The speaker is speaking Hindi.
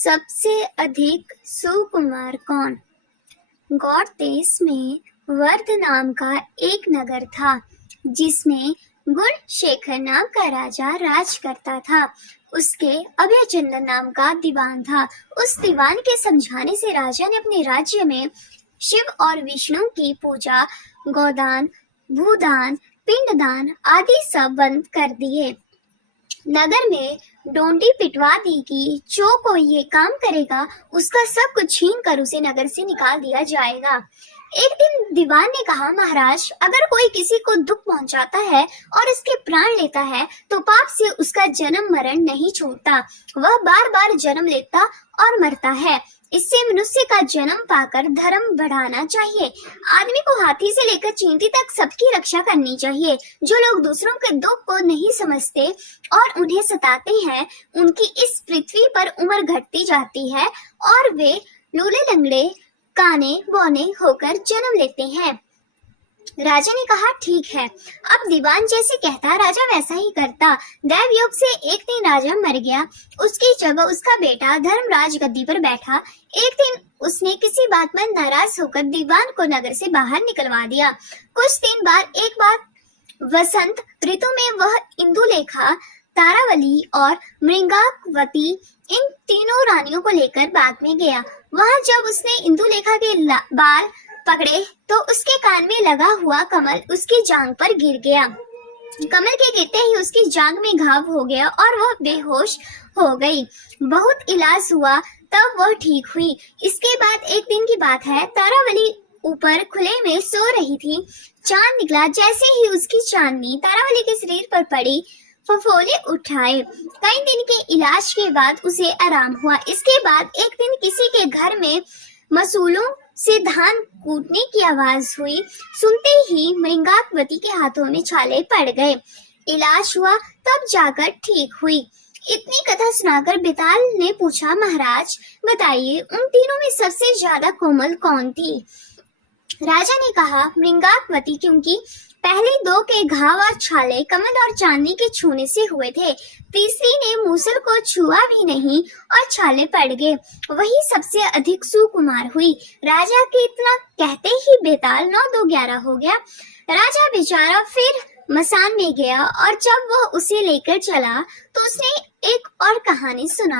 सबसे अधिक सुकुमार कौन? गौड़ देश में वर्ध नाम का एक नगर था जिसमें गुणशेखर नाम का राजा राज करता था। उसके अभयचंद्र नाम का दीवान था। उस दीवान के समझाने से राजा ने अपने राज्य में शिव और विष्णु की पूजा, गोदान, भूदान, पिंडदान आदि सब बंद कर दिए। नगर में डोंडी पिटवा दी कि जो कोई ये काम करेगा उसका सब कुछ छीन कर उसे नगर से निकाल दिया जाएगा। एक दिन दीवान ने कहा, महाराज, अगर कोई किसी को दुख पहुंचाता है और इसके प्राण लेता है तो पाप से उसका जन्म मरण नहीं छूटता, वह बार बार जन्म लेता और मरता है। इससे मनुष्य का जन्म पाकर धर्म बढ़ाना चाहिए। आदमी को हाथी से लेकर चींटी तक सबकी रक्षा करनी चाहिए। जो लोग दूसरों के दुख को नहीं समझते और उन्हें सताते हैं, उनकी इस पृथ्वी पर उम्र घटती जाती है और वे लूले लंगड़े, काने बौने होकर जन्म लेते हैं। राजा ने कहा, ठीक है। अब दीवान जैसे कहता राजा वैसा ही करता। दैव योग से एक दिन राजा मर गया। उसकी जगह उसका बेटा धर्मराज गद्दी पर बैठा। एक दिन उसने किसी बात में नाराज होकर दीवान को नगर से बाहर निकलवा दिया। कुछ दिन बाद एक बार वसंत ऋतु में वह इंदुलेखा, तारावली और मृंगावती इन तीनों रानियों को लेकर बाग में गया। वहां जब उसने इंदुलेखा के बाल पकड़े तो उसके कान में लगा हुआ कमल उसकी जांघ पर गिर गया। कमल के गिरते ही उसकी जांघ में घाव हो गया और वह बेहोश हो गई। बहुत इलाज हुआ तब वह ठीक हुई। इसके बाद एक दिन की बात है, तारावली ऊपर खुले में सो रही थी। चांद निकला। जैसे ही उसकी चांदनी तारावली के शरीर पर पड़ी, फफोले उठाए। कई दिन के इलाज के बाद उसे आराम हुआ। इसके बाद एक दिन किसी के घर में मसूलों से धान कूटने की आवाज हुई। सुनते ही मृंगावती के हाथों में छाले पड़ गए। इलाज हुआ तब जाकर ठीक हुई। इतनी कथा सुनाकर बेताल ने पूछा, महाराज बताइए, उन तीनों में सबसे ज्यादा कोमल कौन थी? राजा ने कहा, मृंगावती, क्योंकि पहले दो के घाव और छाले कमल और चांदनी के छूने से हुए थे। तीसरी ने मूसल को छुआ भी नहीं और छाले पड़ गए। वही सबसे अधिक सुकुमार हुई। राजा के इतना कहते ही बेताल 9-2-11 हो गया। राजा बेचारा फिर मसान में गया और जब वह उसे लेकर चला तो उसने एक और कहानी सुनाई।